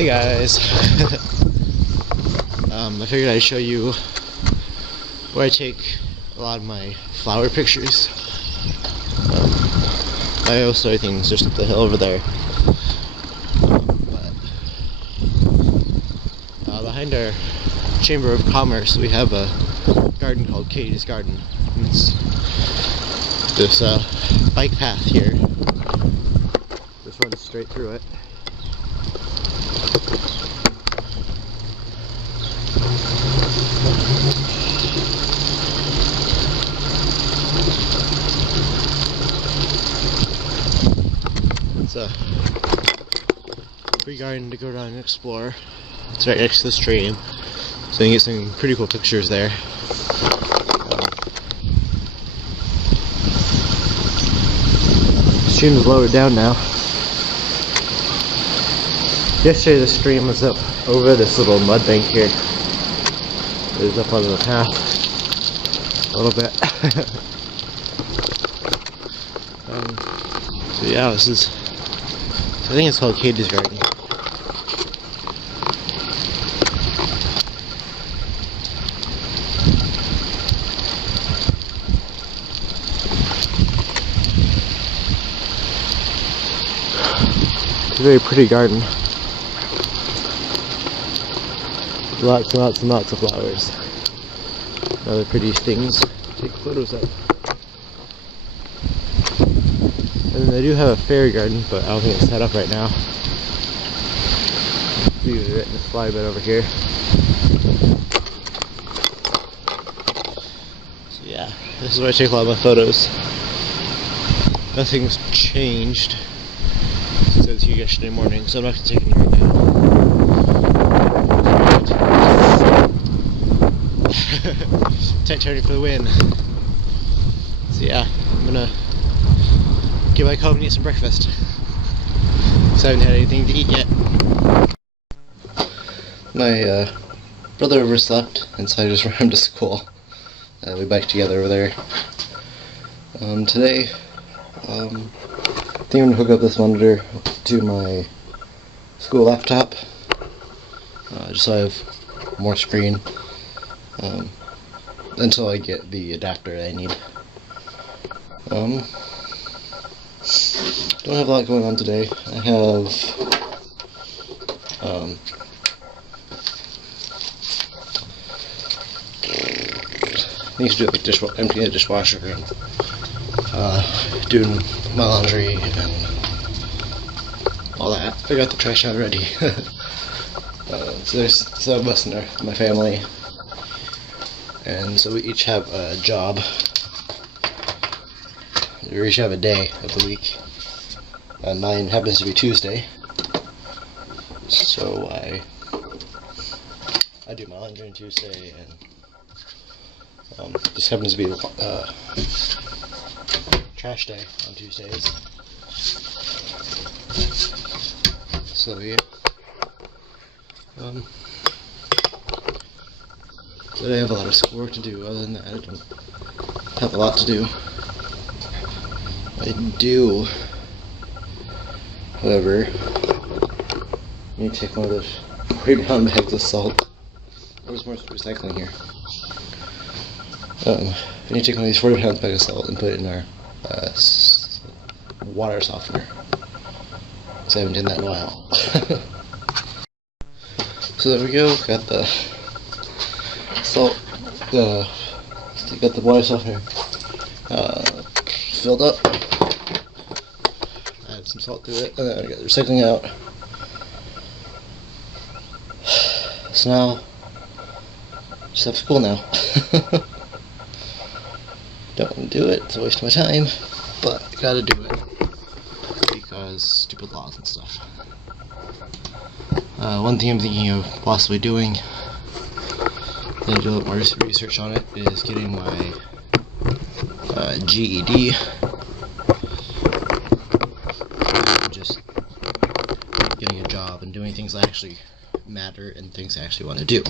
Hey guys, I figured I'd show you where I take a lot of my flower pictures. I also things just up the hill over there. But behind our Chamber of Commerce, we have a garden called Katie's Garden. It's this bike path here. Just runs straight through it. It's a free garden to go around and explore. It's right next to the stream, so you can get some pretty cool pictures there. The stream is lowered down now. Yesterday the stream was up over this little mud bank here. It was up on the path a little bit. So yeah, this is, I think it's called Katie's Garden. It's a very pretty garden. Lots and lots and lots of flowers. Other pretty things to take photos of. And then they do have a fairy garden, but I don't think it's set up right now. Leave it in this fly bed over here. So yeah, this is where I take a lot of my photos. Nothing's changed since I was here yesterday morning, so I'm not going to take any right now. Tent turning for the win. So yeah, I'm gonna get back home and eat some breakfast, because I haven't had anything to eat yet. My brother overslept, and so I just ran him to school. We biked together over there. Today, I think I'm gonna hook up this monitor to my school laptop, just so I have more screen. Until I get the adapter I need. Don't have a lot going on today. I have need to do like emptying the dishwasher and doing my laundry and all that. I got the trash out already. So there's 7 of us in my family. And so we each have a job. We each have a day of the week. Mine happens to be Tuesday. So I do my laundry on Tuesday, and this happens to be trash day on Tuesdays. So yeah. Today I have a lot of schoolwork to do. Other than that, I don't have a lot to do. I do, however, need to take one of those 40-pound bags of salt. There's more recycling here. I need to take one of these 40-pound bags of salt and put it in our water softener, because I haven't done that in a while. So there we go. Got the salt, got the water softener filled up. Add some salt to it, and then I got the recycling out. So now, just have school now. Don't want to do it, it's a waste of my time, but I gotta do it because stupid laws and stuff. One thing I'm thinking of possibly doing, I'm gonna do a little more research on it, is getting my GED. Just getting a job and doing things that actually matter and things I actually want to do.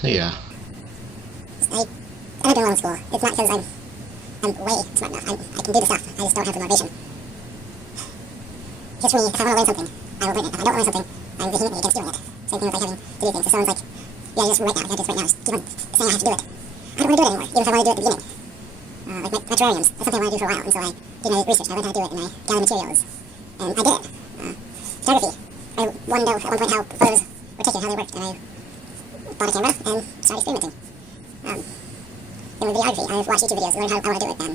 So yeah. I don't do well in school. It's not because I'm way smart enough. I can do the stuff. I just don't have the motivation. Just for me, if I want to learn something, I will learn it. If I don't learn something, I'm vehemently against doing it. Same thing with like having to do things. If someone's like, yeah, just right now, you have to do this right now, just keep on saying I have to do it. I don't want to do it anymore, even if I want to do it at the beginning. Like my terrariums, that's something I wanted to do for a while, and so I did my research, I learned how to do it, and I gathered materials, and I did it. Photography, I wanted to know at one point how photos were taken, how they worked, and I bought a camera and started experimenting. And with videography, I've watched YouTube videos, learned how I want to do it, and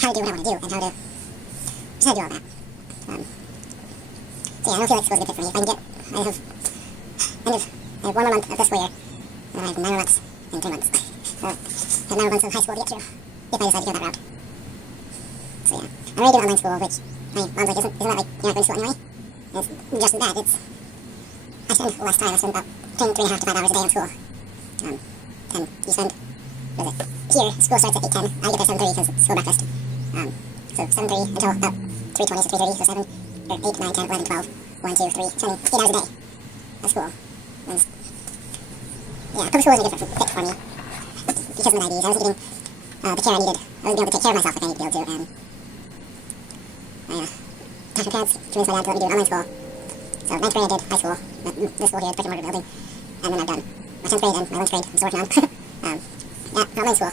how to do what I want to do, and how to just how to do all that. So yeah, I don't feel like school's a good fit for me. If I can get, I have 1 more month of this school year, and then I have 9 more months in 3 months. So I have 9 more months of high school to get through, if I decide to go that route. So yeah, I'm ready to do online school, which my mom's like, isn't that like you're not going to school anyway? And it's just that, I spend less time, I spend about 3.5 to 5 hours a day in school. And you spend, what is it? Here, school starts at 8:10, I get there 7:30 because it's school breakfast. So 7:30 until about 3:20, so 3:30, so 7, or 8, 9, 10, 11, 12, 1, 2, 3, spending 8 hours a day at school. And yeah, public school isn't a good fit for me because of the diabetes. I wasn't getting the care I needed. I wasn't able to take care of myself like I need to be able to, and I talked to my parents, convinced my dad to let me do an online school. So 9th grade I did high school, the school here, the brick and mortar building, and then I've done my 10th grade and my 11th grade, I'm still working on. Yeah, online school.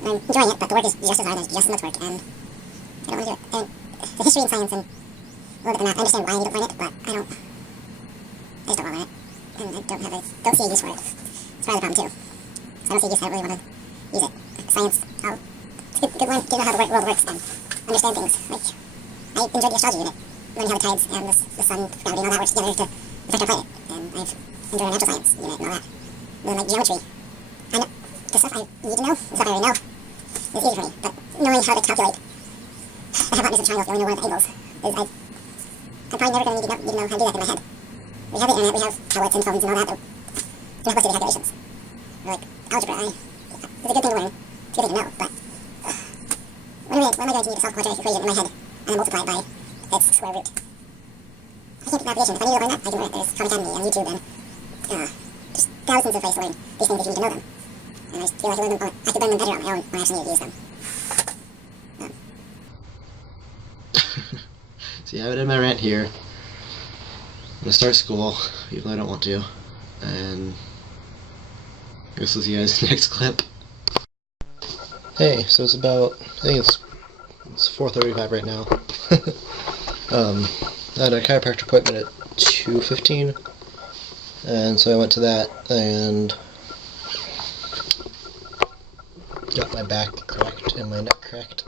I'm enjoying it, but the work is just as hard, there's just as much work, and I don't want to do it. And the history and science and a little bit of math, I understand why I need to learn it, but I just don't want to learn it. And I don't see a use for it. It's part of the problem too. So I don't see a use, I don't really want to use it. Science, it's good learn, to know how the world works and understand things. Like, I enjoyed the astrology unit, learning how the tides and the sun, gravity, and all that works together to affect our planet. And I've enjoyed our natural science unit and all that. And then like geometry, I know the stuff I need to know, the stuff I already know, is easy for me. But knowing how to calculate the hypotenuse of triangles, knowing one of the angles, I'm probably never going to need to know how to do that in my head. We have the internet, we have tablets and phones and all that, to help us do the calculations. Or like algebra, it's a good thing to learn, it's a good thing to know, but when am I going to need to solve a quadratic equation in my head and then multiply it by its square root? I can't do navigation. If I need to learn that, I can learn it. There's Khan Academy on YouTube and just thousands of ways to learn these things if you need to know them. And I just feel like I could learn them better on my own when I actually need to use them. See, I would end my rant here. I'm gonna start school, even though I don't want to. And I guess we'll see you guys next clip. Hey, so it's about, I think it's 4:35 right now. I had a chiropractor appointment at 2:15, and so I went to that and got my back correct and my neck correct.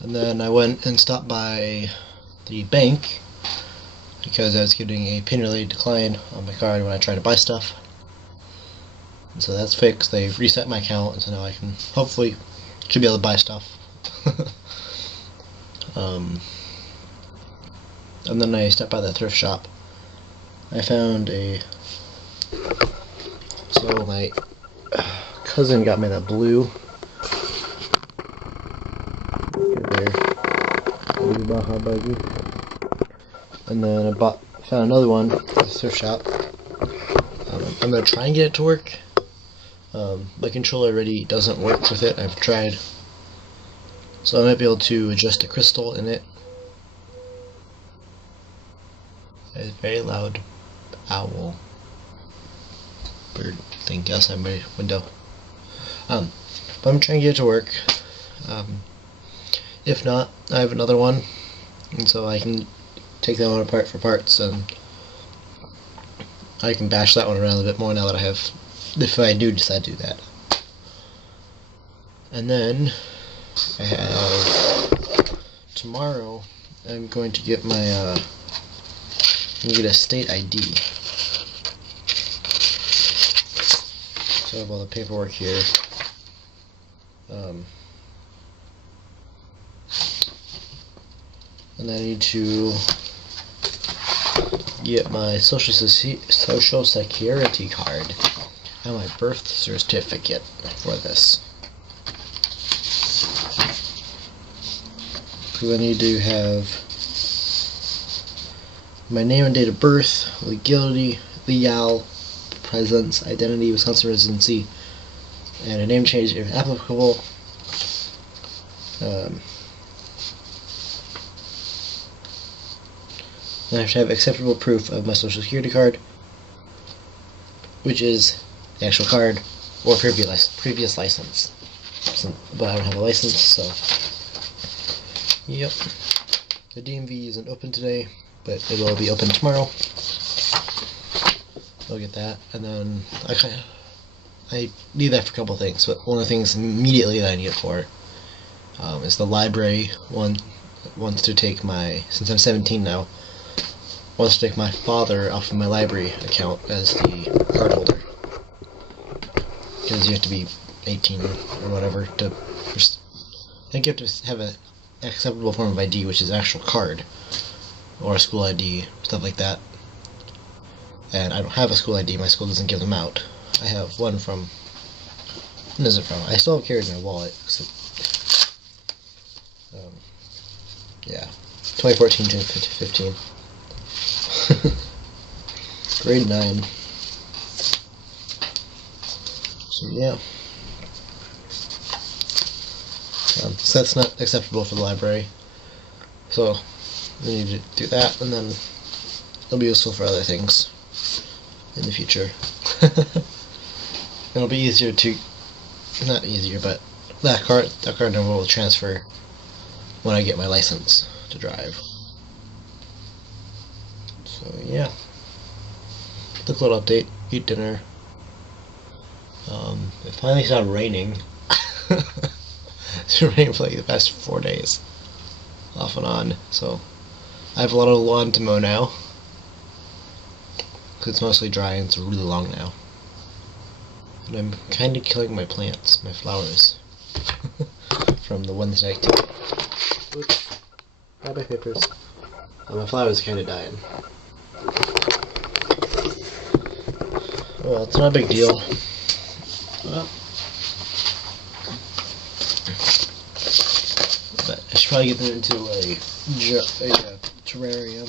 And then I went and stopped by the bank because I was getting a pin-related decline on my card when I tried to buy stuff. And so that's fixed. They reset my account, and so now I can hopefully should be able to buy stuff. And then I stepped by the thrift shop. I found so my cousin got me that blue Baja Buggy, and then I found another one at the thrift shop. I'm gonna try and get it to work. My controller already doesn't work with it. I've tried, so I might be able to adjust the crystal in it. It's very loud owl bird thing outside my window. But I'm trying to get it to work. If not, I have another one, and so I can take that one apart for parts, and I can bash that one around a bit more now that I have, if I do decide to do that. And then I have tomorrow. I'm going to get my I'm going to get a state ID. So I have all the paperwork here. And I need to get my social security card and my birth certificate for this. Because I need to have my name and date of birth, legal presence, identity, Wisconsin residency, and a name change if applicable, I have to have acceptable proof of my social security card, which is the actual card or previous license. But I don't have a license, so yep. The DMV isn't open today, but it will be open tomorrow. I'll get that, and then I need that for a couple of things. But one of the things immediately that I need it for is the library wants to take since I'm 17 now, wants to take my father off of my library account as the card holder. Because you have to be 18 or whatever to. I think you have to have an acceptable form of ID, which is an actual card or a school ID, stuff like that. And I don't have a school ID. My school doesn't give them out. I have one from. When is it from? I still have carried my wallet. Yeah, 2014 to 15. Grade 9. So yeah. So that's not acceptable for the library. So we need to do that, and then it'll be useful for other things in the future. It'll be easier to, not easier, but that card number will transfer when I get my license to drive. So yeah, quick little update. Eat dinner. It finally started raining. It's been raining for like the past 4 days, off and on. So I have a lot of lawn to mow now, because it's mostly dry and it's really long now. And I'm kind of killing my plants, my flowers, from the ones that I took. Oops. Got my papers. My flowers kind of dying. Well, it's not a big deal. Well, but I should probably get them into a terrarium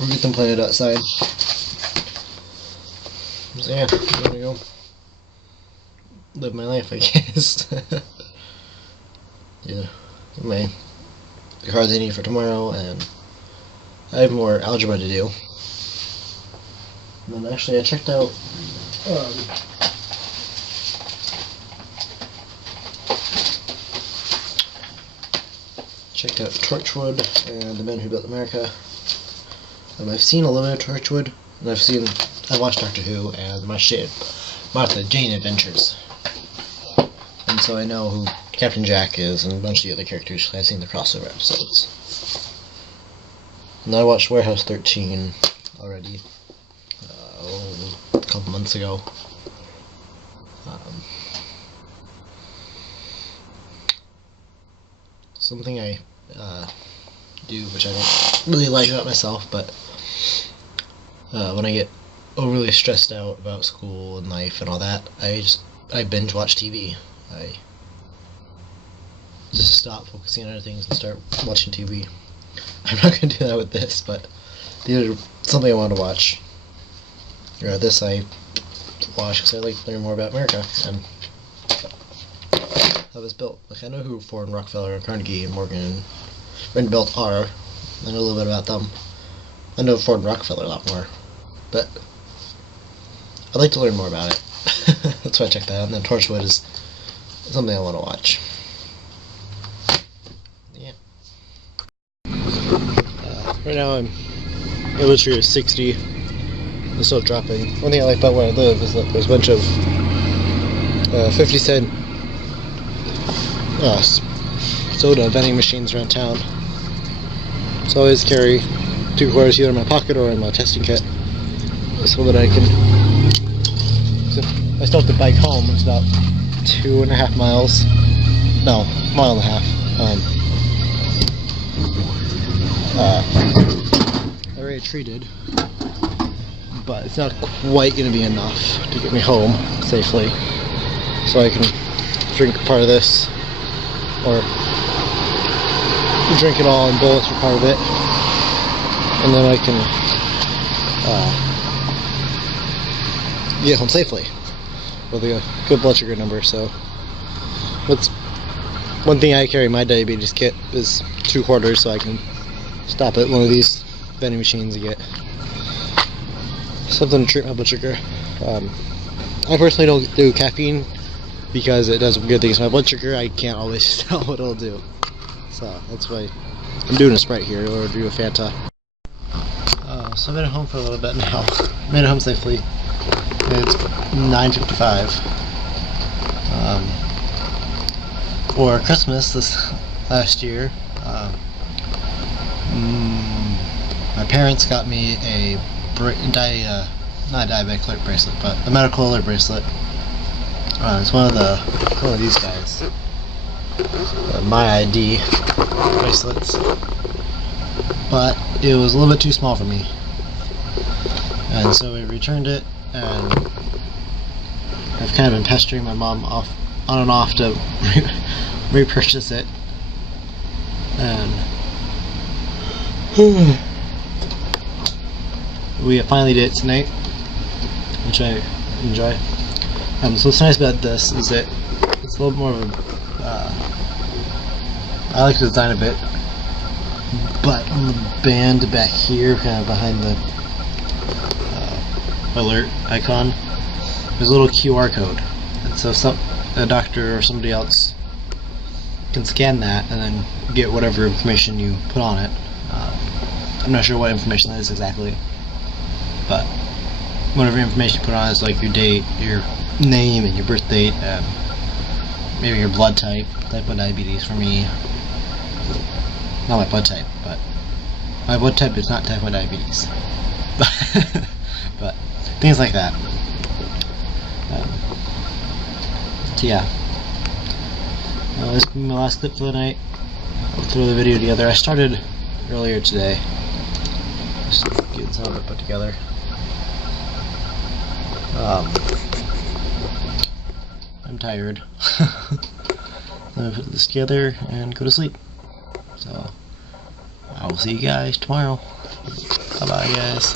or get them planted outside. So yeah, I'm gonna go live my life, I guess. Yeah, the cards I need for tomorrow, and I have more algebra to do. And then actually I checked out Torchwood and The Men Who Built America. I've seen a little bit of Torchwood, and I've watched Doctor Who and Martha Jane Adventures. And so I know who Captain Jack is and a bunch of the other characters. I've seen the crossover episodes. And I watched Warehouse 13 already, a couple months ago. Something I do, which I don't really like about myself, but when I get overly stressed out about school and life and all that, I binge watch TV. I just stop focusing on other things and start watching TV. I'm not going to do that with this, but these are something I want to watch. This I watch because I like to learn more about America and how it was built. Like, I know who Ford and Rockefeller and Carnegie and Morgan and Vanderbilt are. I know a little bit about them. I know Ford and Rockefeller a lot more, but I'd like to learn more about it. That's why I checked that out. And then Torchwood is something I want to watch. Yeah. Right now I'm literally 60. It's still dropping. One thing I like about where I live is that there's a bunch of 50-cent soda vending machines around town. So I always carry 2 quarters either in my pocket or in my testing kit, so that I can. So I still have to bike home. It's about 2.5 miles. No, mile and a half. I already treated, but it's not quite going to be enough to get me home safely. So I can drink part of this, or drink it all in bullets for part of it, and then I can get home safely with a good blood sugar number. So let's one thing I carry in my diabetes kit is 2 quarters, so I can stop at one of these vending machines and get something to treat my blood sugar. I personally don't do caffeine because it does good things to my blood sugar. I can't always tell what it'll do, so that's why I'm doing a Sprite here, or do a Fanta. So I've been at home for a little bit now. Made it home safely. It's 9:55. For Christmas this last year, my parents got me a not a diabetic alert bracelet, but a medical alert bracelet. It's one of these guys, My ID bracelets, but it was a little bit too small for me, and so we returned it, and I've kind of been pestering my mom on and off to repurchase it, and we finally did it tonight, which I enjoy. So what's nice about this is that it's a little more of a I like the design a bit, but on the band back here, kind of behind the alert icon, there's a little QR code, and so a doctor or somebody else can scan that and then get whatever information you put on it. I'm not sure what information that is exactly, but whatever information you put on is like your date, your name, and your birth date, maybe your blood type 1 diabetes for me. Not my blood type, but my blood type is not type 1 diabetes. But things like that. So yeah, this will be my last clip for the night. I'll throw the video together. I started earlier today, just getting some of it put together. I'm tired. I'm gonna put this together and go to sleep. So I will see you guys tomorrow. Bye bye, guys.